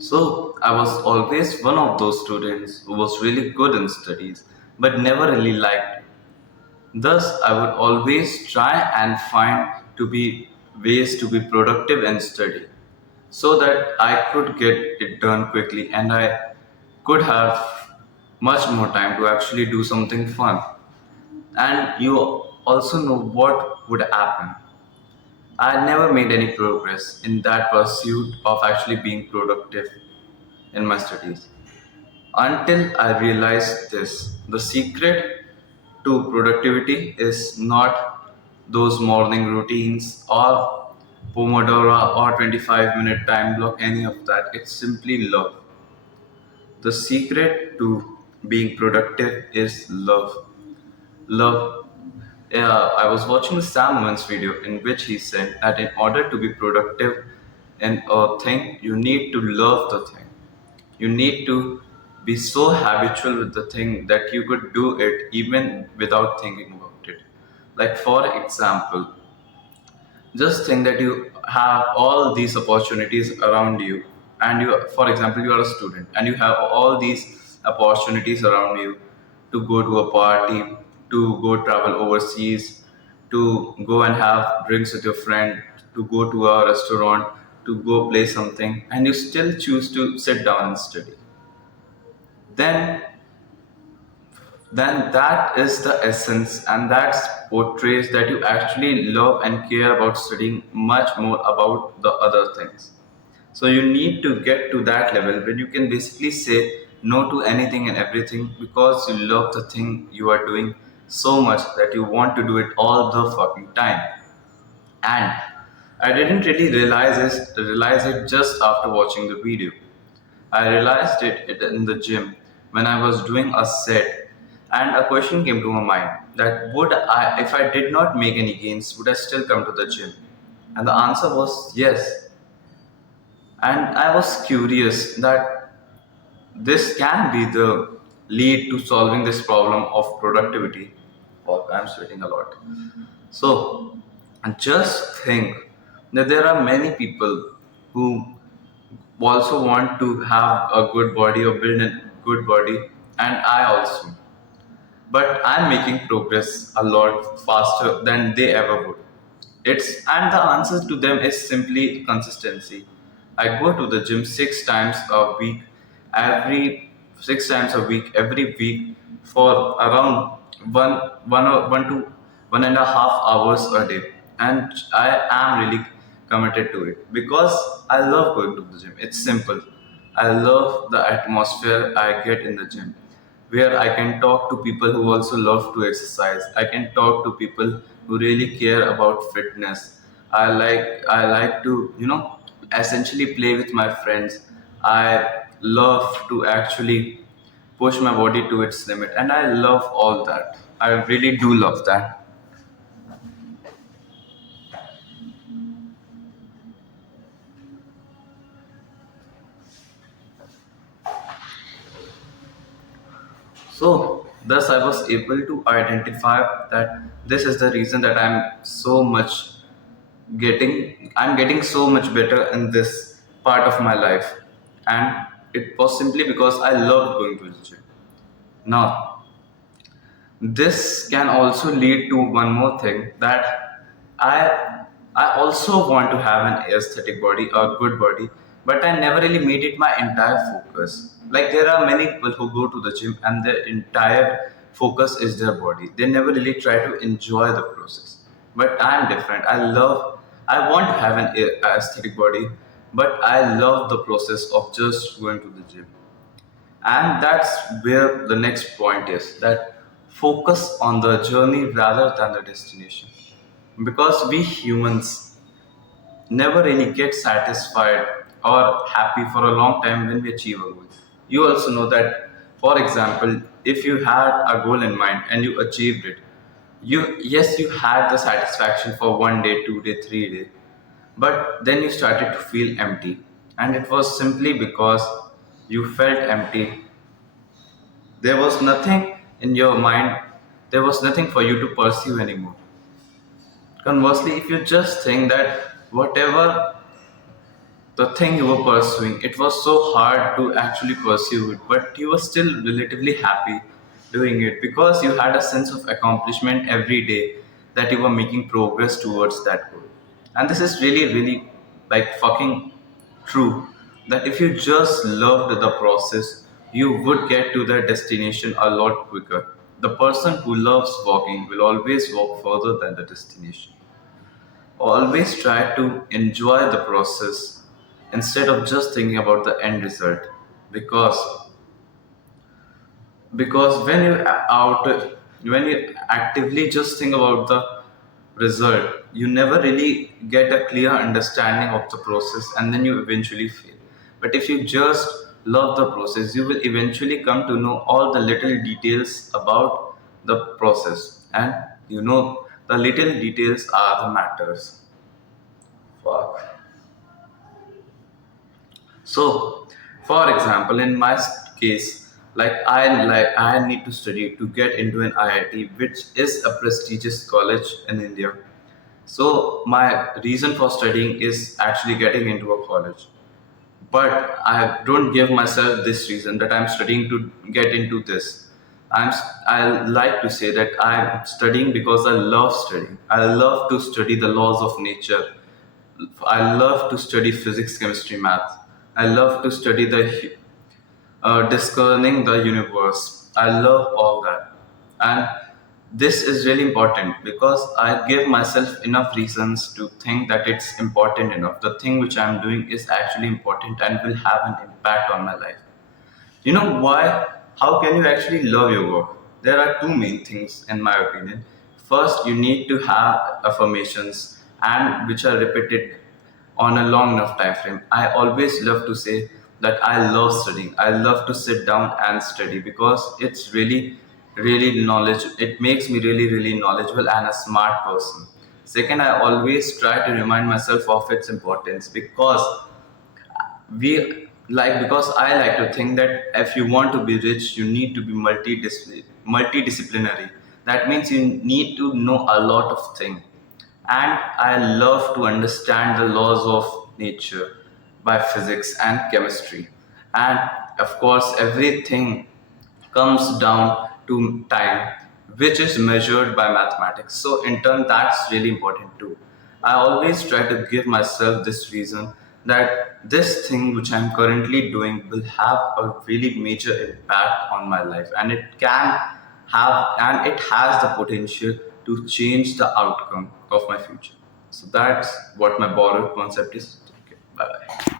So I was always one of those students who was really good in studies but never really liked it. Thus, I would always try and find to be ways to be productive and study so that I could get it done quickly and I could have much more time to actually do something fun. And you also know what would happen. I never made any progress in that pursuit of actually being productive in my studies until I realized this. The secret to productivity is not those morning routines or Pomodoro or 25-minute time block, any of that. It's simply love. The secret to being productive is love. Love. I was watching the Sam Mun's video in which he said that in order to be productive in a thing, you need to love the thing. You need to be so habitual with the thing that you could do it even without thinking about it. Like, for example, just think that you have all these opportunities around you, and you, for example, you are a student and you have all these opportunities around you to go to a party, to go travel overseas, to go and have drinks with your friend, to go to a restaurant, to go play something, and you still choose to sit down and study. then then that is the essence, and that portrays that you actually love and care about studying much more about the other things. So you need to get to that level where you can basically say no to anything and everything because you love the thing you are doing so much that you want to do it all the fucking time. And I didn't really realize it just after watching the video. I realized it in the gym when I was doing a set, and a question came to my mind that would I, if I did not make any gains, would I still come to the gym? And the answer was yes. And I was curious that this can be the lead to solving this problem of productivity. Fuck, I'm sweating a lot. So just think that there are many people who also want to have a good body or build a good body, and I also. But I'm making progress a lot faster than they ever would. And the answer to them is simply consistency. I go to the gym 6 times a week, every week for around one to 1.5 hours a day, and I am really committed to it because I love going to the gym. It's simple. I love the atmosphere I get in the gym where I can talk to people who also love to exercise. I can talk to people who really care about fitness. I like to, essentially play with my friends. I love to actually push my body to its limit, and I love all that. I really do love that. So, thus I was able to identify that this is the reason that I'm getting so much better in this part of my life. And it was simply because I loved going to the gym. Now, this can also lead to one more thing that I I also want to have an aesthetic body, a good body, but I never really made it my entire focus. Like there are many people who go to the gym and their entire focus is their body. They never really try to enjoy the process. But I'm different. I want to have an aesthetic body, but I love the process of just going to the gym. And that's where the next point is that focus on the journey rather than the destination. Because we humans never really get satisfied or happy for a long time when we achieve a goal. You also know that, for example, if you had a goal in mind and you achieved it, you had the satisfaction for 1 day, 2 day, 3 day, but then you started to feel empty, and it was simply because you felt empty. There was nothing in your mind, there was nothing for you to pursue anymore. Conversely, if you just think that whatever the thing you were pursuing. It was so hard to actually pursue it, but you were still relatively happy doing it because you had a sense of accomplishment every day that you were making progress towards that goal. And this is really, really like fucking true that if you just loved the process, you would get to the destination a lot quicker. The person who loves walking will always walk further than the destination. Always try to enjoy the process instead of just thinking about the end result, because when when you actively just think about the result, you never really get a clear understanding of the process and then you eventually fail. But if you just love the process, you will eventually come to know all the little details about the process, and the little details are the matters. Fuck. So, for example, in my case, I need to study to get into an IIT, which is a prestigious college in India. So my reason for studying is actually getting into a college. But I don't give myself this reason that I'm studying to get into this. I like to say that I'm studying because I love studying. I love to study the laws of nature. I love to study physics, chemistry, math. I love to study the discerning the universe. I love all that. And this is really important because I give myself enough reasons to think that it's important enough. The thing which I'm doing is actually important and will have an impact on my life. You know why? How can you actually love your work? There are two main things, in my opinion. First, you need to have affirmations and which are repeated on a long enough time frame. I always love to say that I love studying. I love to sit down and study because it's really, really knowledge. It makes me really, really knowledgeable and a smart person. Second, I always try to remind myself of its importance because because I like to think that if you want to be rich, you need to be multidisciplinary. That means you need to know a lot of things. And I love to understand the laws of nature by physics and chemistry. And of course, everything comes down to time, which is measured by mathematics. So, in turn, that's really important too. I always try to give myself this reason that this thing which I'm currently doing will have a really major impact on my life, and it has the potential to change the outcome of my future. So, that's what my borrowed concept is. Okay, bye bye.